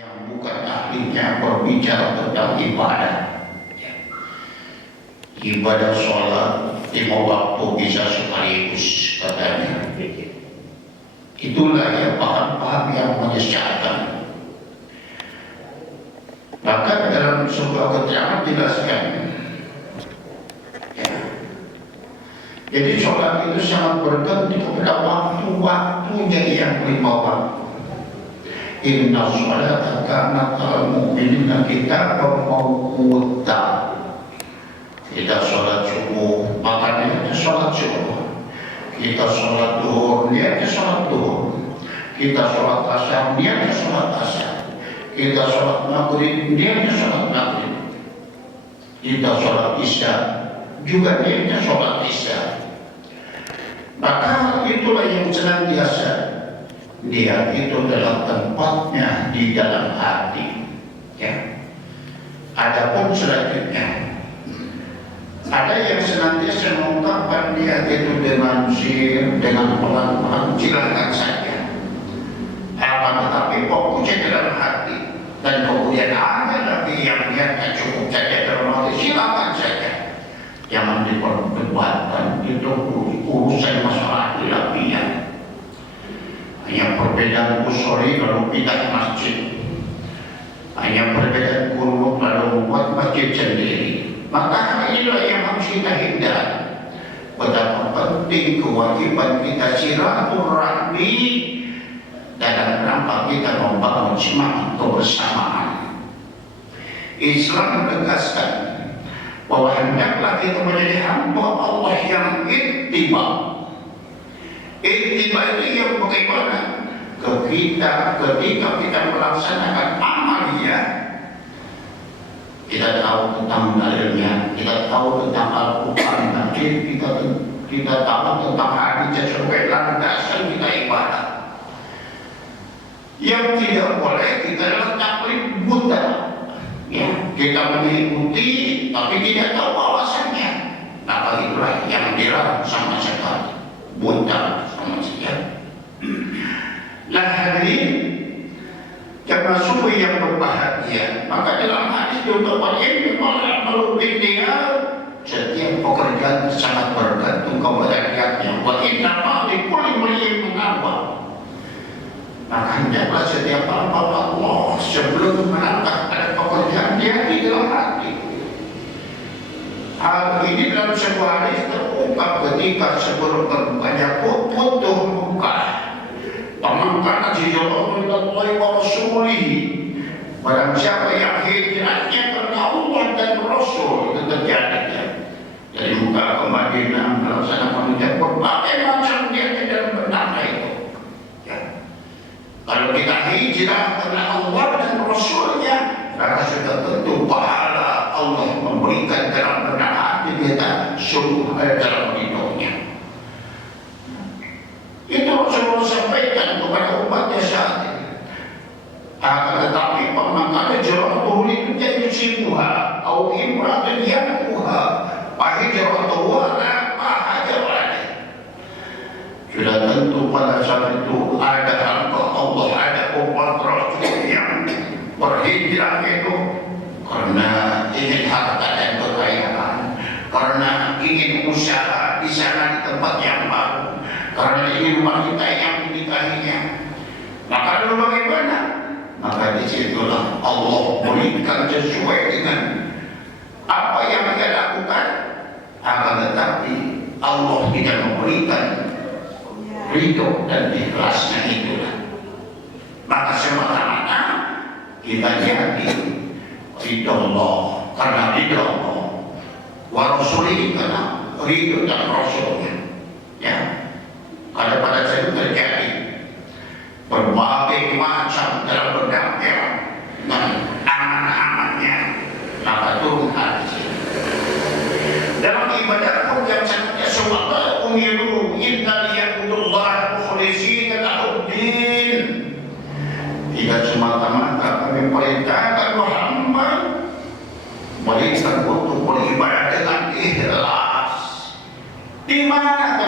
yang bukan ahlinya berbicara tentang ibadah. Ibadah sholat 5 waktu bisa sekaligus katanya. Itulah yang paham-paham yang menyesatkan. Bahkan dalam sebuah keterangan jelaskan, jadi sholat itu sangat bergantung kepada waktu-waktunya yang 5 waktu. Inna sholata kanat alal mu'minina kitaban mawquta. Kita sholat subuh, maka niatnya sholat subuh. Kita sholat duhur, niatnya sholat duhur. Kita sholat asar, niatnya sholat asar. Kita sholat maghrib, niatnya sholat maghrib. Kita sholat isya, juga niatnya sholat isya. Maka itulah yang senantiasa niat itu dalam tempatnya di dalam hati. Ya. Adapun selanjutnya, ada yang senantiasa mengungkapkan niat itu dengan sir, dengan pelan-pelan, silakan saja. Akan tetapi fokusnya dalam hati, dan kemudian ada lagi yang niatnya cukup saja dalam hati, silakan saja. Jangan diperdebatkan, itu urusan masalah ilmiah. Hanya perbedaan usuri lalu pindah masjid, hanya perbedaan kunut lalu membuat masjid sendiri. Maka inilah yang harus kita hindari. Betapa penting kewajiban kita silaturahmi dalam rangka kita membangun semangat kebersamaan. Islam menegaskan bahwa hendaklah kita menjadi hamba Allah yang ittiba. Ittiba itu yang bagaimana? Ketika kita melaksanakan amaliyah, kita tahu tentang dalilnya, kita tahu tentang Al-Quran, kita tahu tentang hadis sebagai landasan kita ibadah. Yang tidak boleh kita adalah taklid buta. Ya, kita mengikuti tapi tidak tahu alasannya. Maka itulah yang dilarang sama sekali. Buta sama sekali. Nah, hadirin karena subuh yang berbahagia, maka dalam hadis diucapkan malu bintiha, setiap pekerjaan sangat bergantung kepada niatnya. Wa inna ma'likul imri'in mengawal. Maka hendaklah setiap hamba Allah sebelum melangkah pada pekerjaan dia di dalam hati. Hal ini dalam sebuah hadis terungkap ketika sebelum terbukanya Futuh Makkah. Pemangkana hijrah Allah wa Rasulih. Barang siapa yang hijrahnya karena Allah dan Rasul, itu terjadi. Dari Mekah ke Madinah melaksanakan berbagai macam niat dan bernama itu. Ya. Kalau kita hijrah karena Allah dan Rasulnya, maka sudah tentu pahala Allah memberikan dalam benak hati kita sungguh dalam hidupnya. Itu Rasulullah sampaikan kepada umatnya saat ini. Akan tetapi pemangkana hijrah itu jadi sibuha atau imratan yakuha pahijratuhu la pahajarani. Sudah tentu pada saat itu ada hamba Allah, ada umat Rasul yang berhijrah itu karena ingin harta dan kekayaan, karena ingin usaha di sana di tempat yang baru, karena ingin wanita yang menikahinya. Maka lalu bagaimana? Maka disitulah Allah berikan sesuai dengan apa yang dia lakukan. Akan tetapi Allah tidak memberikan ridho dan ikhlasnya itulah. Maka semata-mata kita jadi ridho Allah karena ridho Allah, wa Rasulih karena ridho dan Rasulnya. Ya, pada saat itu terjadi berbagai macam dalam berdampingan dan aman-amannya, maka turun hadis. Dalam ibadah pun yang sangatnya sewaktu umiru inna liya'budullah mukhlishina lahuddin. Tidak semata-mata kami perintahkan Muhammad berikan untuk beribadah dengan ikhlas. Di mana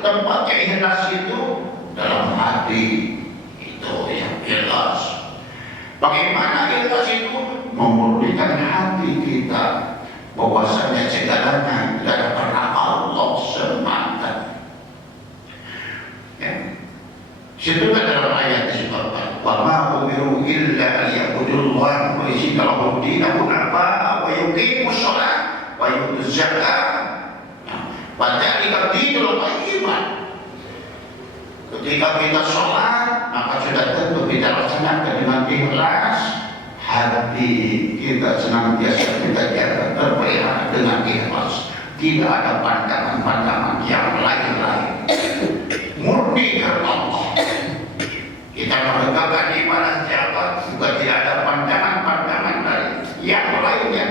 tempatnya ikhlas itu? Dalam hati. Itu yang ikhlas. Bagaimana ikhlas itu? Memurnikan hati kita bahwasanya segalanya tidak pernah Allah semata. Ya. Situ dalam ayat disebutkan, wa ma umiru illa liya'budullaha mukhlisina lahu ad-din hunafa wa yuqimus shalah wa yutuz zakah. Wa dzalika dinul qayyimah. Ketika kita sholat, maka sudah tentu kita laksanakan dengan ikhlas. Hati kita senantiasa kita jaga terpelihara dengan ikhlas. Tidak ada pandangan-pandangan yang lain-lain. Murni karena Allah. Kita menegakkan ibadah siapa juga tidak ada pandangan-pandangan dari yang lainnya.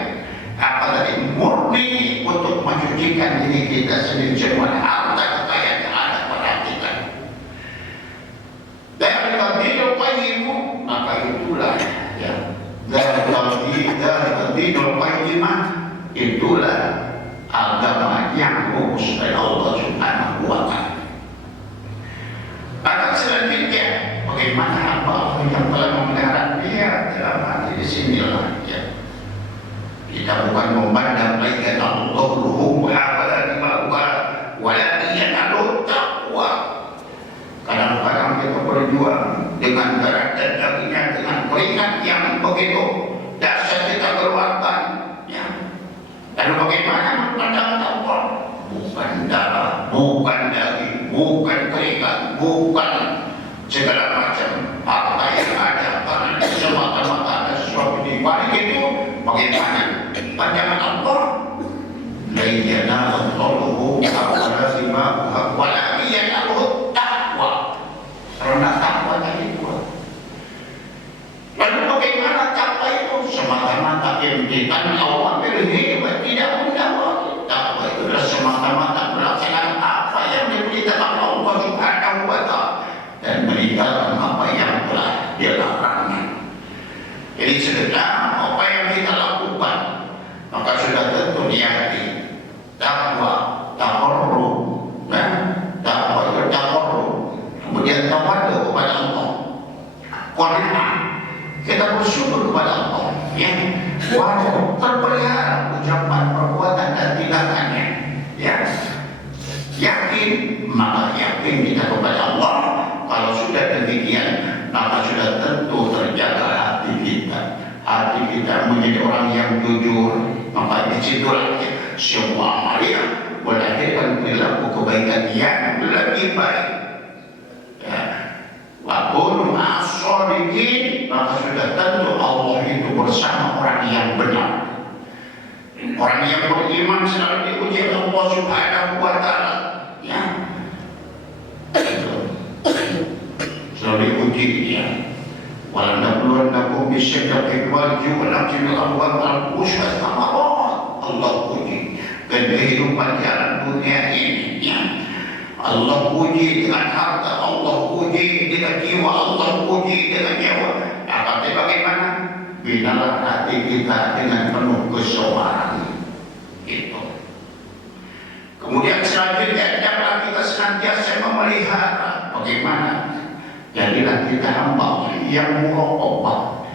Apa tadi? Murni untuk mencucikan diri kita sendiri semua harta kekayaan yang ada pada kita. Dan dinul qayyim, maka itulah ya. Dinul qayyimah, itulah agama yang lurus dari Allah Subhanahu wa Ta'ala. Maka selanjutnya, bagaimana apa yang telah memelihara dia dalam hati di sinilah ya. Kita bukan memandang lagi Allah luhum hafalan ma'uha walakin yanalu taqwa. Kadang-kadang kita berjuang dengan darah dan dagingnya, dengan keringat yang begitu dahsyat kita keluarkan ya. Lalu bagaimana memandang Allah? Bukan darah, bukan daging, bukan keringat, bukan segala macam harta yang ada, karena semata-mata ada sesuatu di balik itu. Bagaimana pandangan Allah? La yanalu walakin yanalu taqwa. Karena takwa tadi itu. Lalu bagaimana takwa itu? Semata-mata imtihan Allah pilih, tidak mendapat. Takwa itu adalah semata-mata melaksanakan apa yang diperintahkan Allah Subhanahu wa Ta'ala dan meninggalkan apa yang telah dilarangnya. Jadi sedang apa yang kita lakukan, maka sudah tentu di hati takwa, taqarrub, takwa itu taqarrub, kemudian tawadu kepada Allah, qanaah, kita bersyukur kepada Allah, ya, wajib terpelihara ucapan, perbuatan dan tindakannya, ya, yakin, maka yakin kita kepada Allah. Kalau sudah demikian, maka sudah tentu terjaga hati kita. Hati kita menjadi orang yang jujur, maka disitulah semua amalia melahirkan perilaku kebaikan yang lebih baik. Ya. Wa kunu ma'as-shadiqin, maka sudah tentu Allah itu bersama orang yang benar. Orang yang beriman selalu diuji oleh Allah Subhanahu wa Ta'ala. Ya. Selalu diuji ya. Wa nabluwannakum bisyarri wal ju'i wal 'adzi wal amwal wal anfusi thamarat. Allah uji dan kehidupan jalan dunia ini ya. Allah uji dengan harta, Allah uji dengan jiwa, Allah uji dengan nyawa. Akan bagaimana? Binalah hati kita dengan penuh kesabaran itu. Kemudian selanjutnya adalah kita senantiasa memelihara. Bagaimana? Jadilah kita hamba yang muraqabah.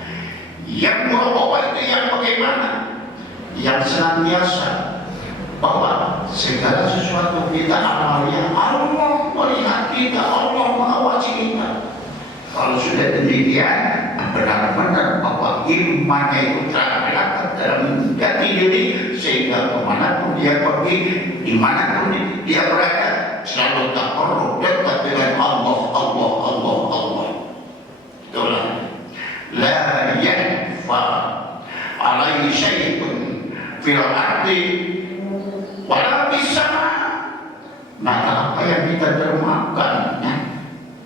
Yang muraqabah itu yang bagaimana? Yang senantiasa bahwa segala sesuatu kita amalnya Allah melihat kita, Allah mengawasi kita. Kalau sudah demikian, benar-benar bahwa imannya itu telah melekat dalam hati diri, sehingga kemanapun dia pergi, dimanapun dia berada, selalu taqarrub dekat dengan Allah, Allah, Allah, Allah. Itulah la yanfa alaihi syai'un fil ardi wala fis sama. Maka apa yang kita dermakan ya,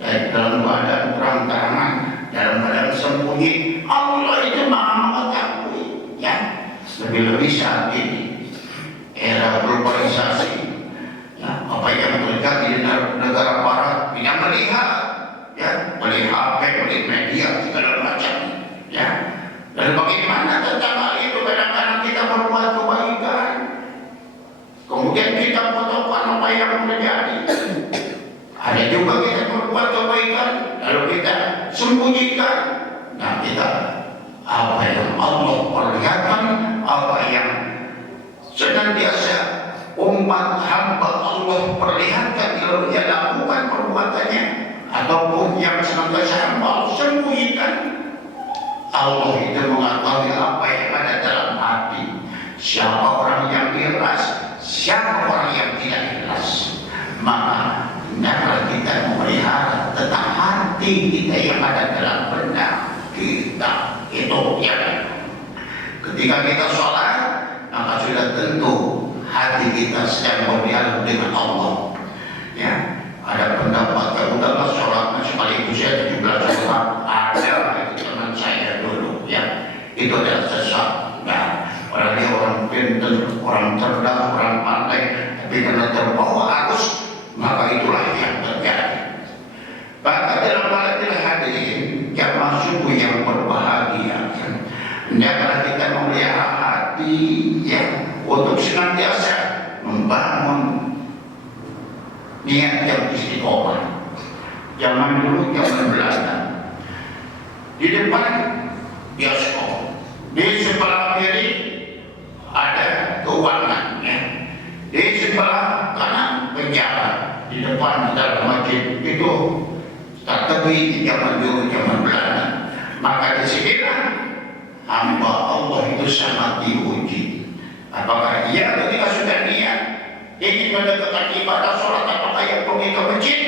baik dalam keadaan terang-terangan, dalam keadaan sembunyi, Allah itu maha mengetahui ya. Lebih-lebih saat ini era globalisasi ya, apa yang terjadi di negara barat, yang melihat ya, beli HP, beli media segala macam ya. Dan bagaimana tentang hal itu? Kadang-kadang kita berbuat kebaikan, kemudian kita fotokan apa yang terjadi. Ada juga kita berbuat kebaikan lalu kita sembunyikan. Nah, kita apa yang Allah perlihatkan, apa yang senantiasa umat hamba Allah perlihatkan kalau dia lakukan perbuatannya, ataupun yang senantiasa hamba Allah sembunyikan. Allah itu mengetahui apa yang ada dalam hati. Siapa orang yang ikhlas, siapa orang yang tidak ikhlas. Maka hendaklah kita memelihara tentang hati kita yang ada dalam benak kita. Itu ya. Ketika kita sholat, maka sudah tentu hati kita sedang berdialog dengan Allah. Ya, ada pendapat yang udahlah sholatnya sekaligus ya 17 sholat. Ada itu teman saya dulu ya, itu adalah sesat. Nah, orang dia orang pintar, orang cerdas, orang pandai, tapi karena terbawa arus, maka itulah yang terjadi. Bahkan dalam hal hadirin yang masuk yang berbahagia, hendaklah kita memelihara hati ya, untuk senantiasa membangun niat yang istiqomah. Zaman dulu, zaman Belanda, di depan bioskop, di sebelah kiri ada keuangannya, di sebelah kanan penjara, di depan dalam masjid itu tak tepi di zaman dulu, zaman Belanda. Maka disinilah hamba Allah itu sangat diuji. Apakah ia ketika sudah niat ingin mendekatkan ibadah sholat, apakah ia pergi ke masjid,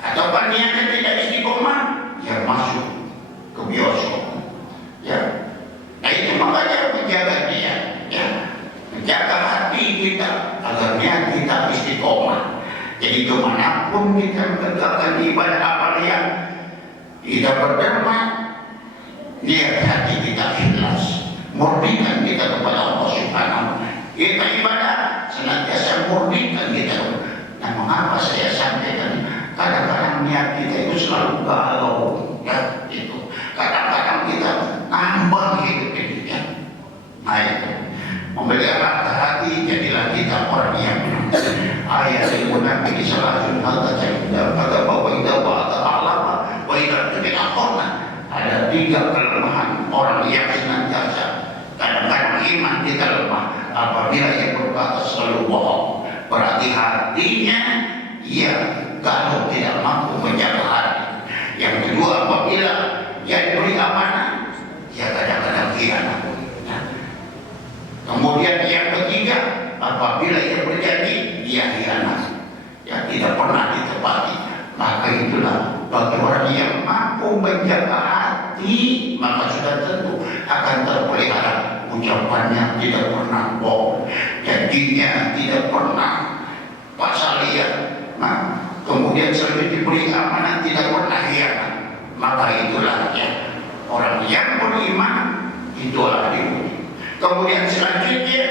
atau niatnya tidak istiqomah, yang masuk ke bioskop. Ya, nah itu makanya menjaga niat, ya, menjaga hati kita agar niat kita istiqomah. Jadi kemanapun kita menegakkan ibadah apa yang kita berderma, niat hati kita ikhlas, murnikan kita kepada Allah Subhanahu. Kita ibadah senantiasa murnikan kita. Nah, mengapa saya sampaikan? Kadang-kadang niat kita itu selalu galau, ya itu. Kadang-kadang kita nambah hidup ini, ya. Nah itu, memelihara hati, jadilah kita orang yang ayat ilmu Nabi di salah satu kata bahwa kita alama, wa ida tidak ada 3 kelemahan orang yang senantiasa. Kadang-kadang iman kita lemah apabila yang berkata selalu bohong. Berarti hatinya ia kalau tidak mampu menjaga hati. Yang kedua, apabila ia diberi amanah, ia kadang-kadang khianat. Nah, kemudian yang ketiga, apabila ia berjanji, ia khianat. Ya, tidak pernah ditepati. Maka itulah bagi orang yang mampu menjaga hati, maka sudah tentu akan terpelihara. Ucapannya tidak pernah bohong, janjinya tidak pernah pasalian. Nah, kemudian selalu diberi amanah, tidak pernah khianat. Maka itulah ya, orang yang beriman itulah diuji. Kemudian selanjutnya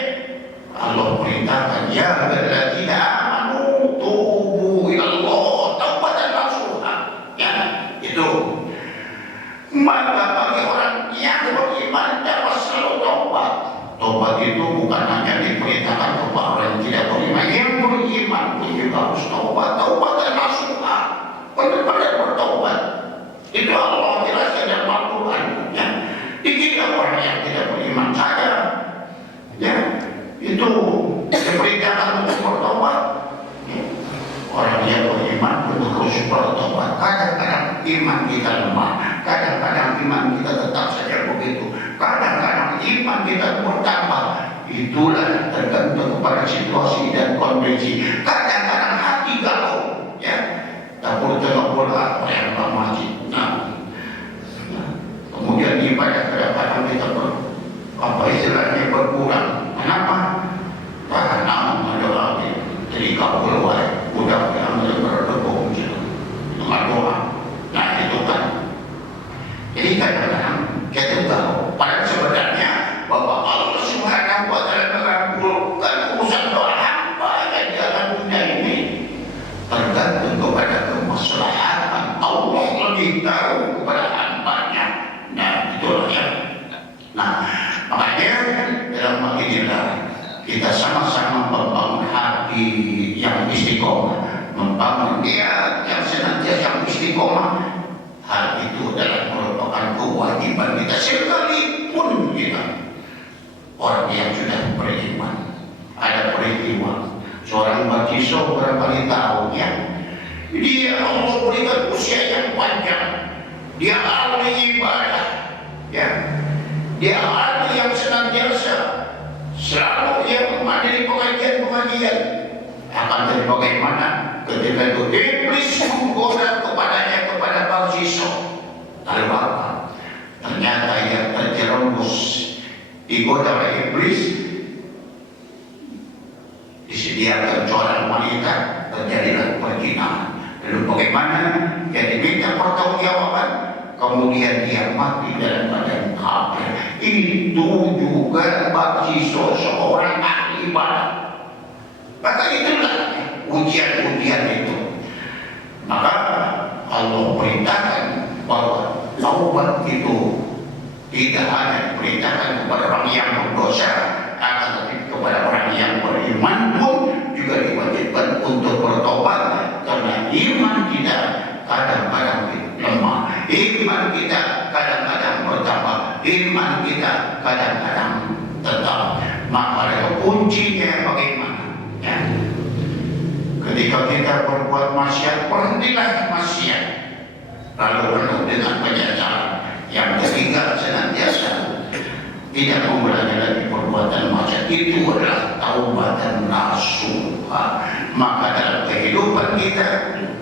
Allah perintahkan, ya alladzina amanu tubu ilallah taubatan nasuha. Ya, itu. Maka bagi orang yang beriman dapat selalu taubat. Taubat itu bukan hanya diperintahkan kepada orang yang tidak beriman. Yang beriman pun juga harus taubat. Taubat dan nasuha, benar-benar bertaubat. Itu Allah jelaskan dalam Al-Quran. Ya, dikira orang yang tidak beriman saja, ya, itu diperintahkan untuk bertaubat. Ya. Orang yang beriman pun harus bertaubat. Kadang-kadang iman kita lemah, kadang-kadang iman kita tetap saja begitu, kadang-kadang iman kita bertambah. Itulah tergantung kepada situasi dan kondisi. Kadang-kadang hati galau, ya, dapur tengah bola yang masjid. Nah, kemudian ibadah kadang-kadang kita istilahnya berkurang. Kenapa? Karena ada lagi. Jadi kau keluar, udah yang berdekung dengan doa. Nah itu kan. Jadi kadang-kadang kita tahu, padahal sebenarnya bahwa Allah Subhanahu wa Ta'ala mengabulkan urusan doa hamba yang di alam dunia ini tergantung kepada kemaslahatan. Allah lebih tahu kepada hambanya. Nah itulah ya. Nah makanya dalam hal inilah kita sama-sama membangun hati yang istiqomah, membangun niat yang senantiasa yang istiqomah. Hal itu adalah merupakan kewajiban kita kali tahun ya. Dia Allah berikan usia yang panjang. Dia ahli ibadah, ya. Dia ahli yang senantiasa selalu ia menghadiri pengajian-pengajian. Akan jadi bagaimana ketika itu iblis menggoda kepadanya kepada Barjisho. Lalu apa? Ternyata yang terjerumus digoda oleh iblis, disediakan seorang wanita, terjadilah perzinahan. Lalu bagaimana? Dia diminta pertanggungjawaban, kemudian dia mati dalam keadaan kafir. Itu juga Barjisho seorang ahli ibadah. Maka itulah ujian-ujian itu. Maka Allah perintahkan bahwa taubat itu tidak hanya diperintahkan kepada orang yang berdosa, akan tetapi kepada orang yang beriman pun juga diwajibkan untuk bertobat, karena iman kita kadang-kadang lemah, iman kita kadang-kadang bertambah, iman kita kadang-kadang tetap. Maka kuncinya bagaimana? Ya. Ketika kita berbuat maksiat, berhentilah maksiat, lalu penuh dengan penyesalan. Yang ketiga, senantiasa tidak mengulangi lagi perbuatan maksiat. Itu adalah taubatan nasuha. Maka dalam kehidupan kita,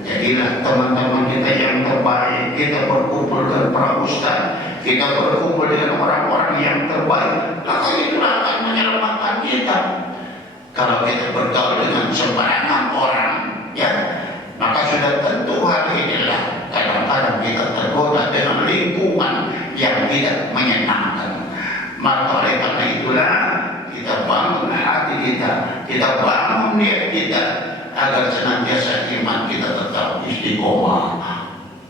jadilah teman-teman kita yang terbaik. Kita berkumpul dengan para ustaz, kita berkumpul dengan orang-orang yang terbaik. Maka itulah akan menyelamatkan kita. Kalau kita bergaul dengan sembarangan orang, ya, maka sudah tentu hal inilah kadang-kadang kita tergoda dengan lingkungan yang tidak menyenangkan. Maka oleh karena itulah kita bangun hati kita bangun niat kita agar senantiasa iman kita tetap istiqomah.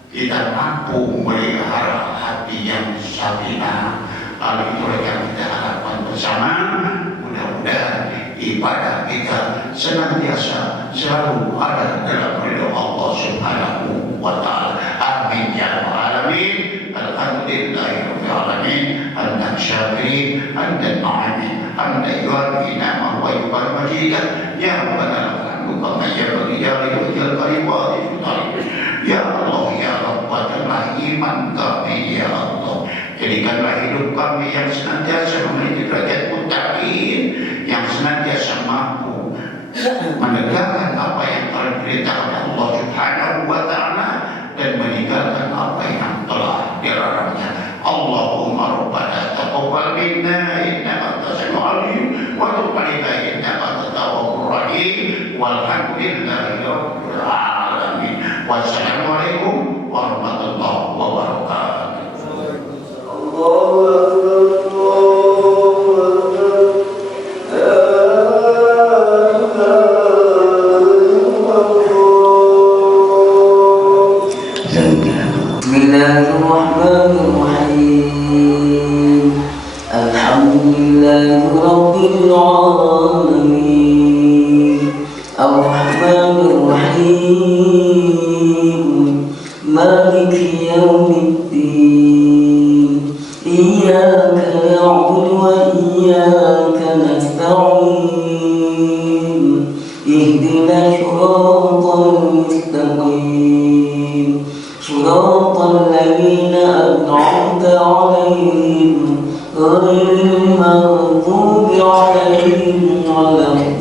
Kita mampu melihara hati yang sakinah. Hal itu yang kita harapkan bersama. Mudah-mudahan ibadah kita senantiasa selalu ada dalam ridha Allah Subhanahu wa ta'ala. Amin ya rabbal alamin. Alhamdulillahirabbil alamin. Hamdan syakirin, hamdan na'imin, hamdan yu'affi ni'amahu wa yu'affi majidah. Ya rabbana lakal kama yanbaghi li wajhil karim wa ya Allah ya Rabbana iman kami ya Allah. Jadikanlah hidup kami yang senantiasa memiliki derajat muttaqin, yang senantiasa mampu menegakkan apa yang telah diperintahkan Allah Subhanahu wa ta'ala dan meninggalkan apa yang telah dilarangnya. Allahumma rabbana taqabbal minna innaka antas samiul alim wa tub alaina innaka antat tawwabur rahim. Walhamdulillahi rabbil alamin. Wassalamualaikum warahmatullahi wabarakatuh. Bismillahirrahmanirrahim. Alhamdulillahi rabbil alamin. Ar-Rahmanir Rahim. Maliki yaumiddin. Iyyaka na'budu wa iyyaka nasta'in. Ihdinas siratal mustaqim. Siratal ladzina an'amta 'alaihim ghairil maghdubi 'alaihim waladdallin.